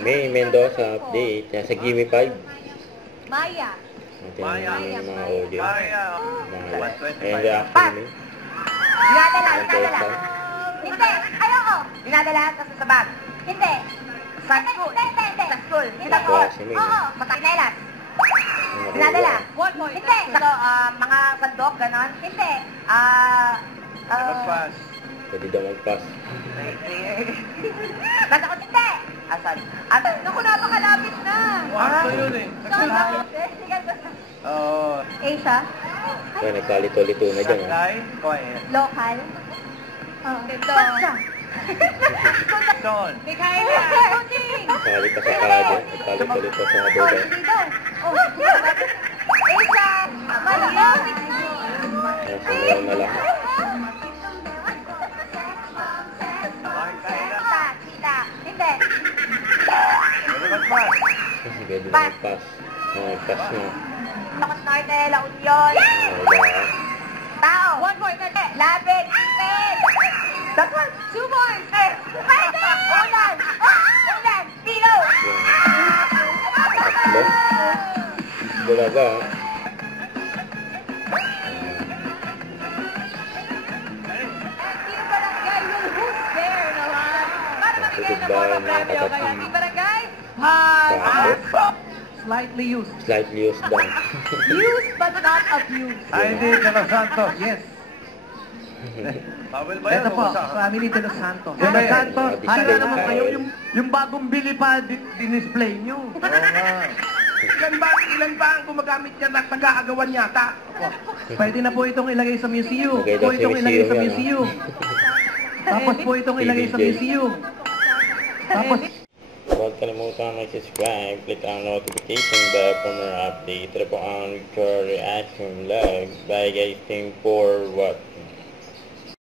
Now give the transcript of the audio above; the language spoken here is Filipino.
May Mendoza update. Nasa Gimme 5. Maya. Natin yung mga audio. Maya. Mga ayan, reaction mo. Dinadala. Mendoza. Hindi. Ayoko. Dinadala sa bag. Hindi. Sa school. Hindi. Sa school. Hindi. Oo. Matakinelas. Dinadala. Hindi. Sa mga sandok, ganon. Hindi. Magpas. Pwede daw mag-pass. Nasa ko hindi. Asan? Naku, napakalapit na. Ano yun eh? Oo. Asia? Kaya nagkalito-lito na dyan. Sakay. Quiet. Local? Oo. Basta. Son. Mikaela. Coaching. Nakali ka sa kado. Nagkalito-lito sa mga dodo. Asia. Malayo. Kaya sumayaw na lang. Kita. Hindi. Pwede magpas. Pwede na mag-pass. Mag-pass na. Takot Norte, La Union. Wala. Tao. One more. Lapit. Pen. That one. Two more. Pwede. Ulan. Ulan. Pilo. Tatlo. Bulaga. Team Barangay will host there naman. Para mabigay na Goodbye, po ang mga premyo. Kaya kapatid. Team Barangay, Slightly used. Slightly used down. used but not abused. Ay, hindi. De Los Santos. Yes. Bawal ba yan? Ito po, Usa. family de Los Santos. Yan De ba Los yan? Santos, Ah, handa display naman na. kayo yung bagong bili pa din-display nyo. Oo nga. Ilan ba ang gumagamit niya at nag-aagawan yata? Pwede na po itong ilagay sa museum. Okay, Po daw sa itong ilagay sa museum yan, museum. Tapos po itong ilagay sa PBJ. museum. Tapos Huwag kalimutan mag-subscribe, click ang notification bell for more update. Ito po ang Victor Reaction Vlog. Bye guys, team for what?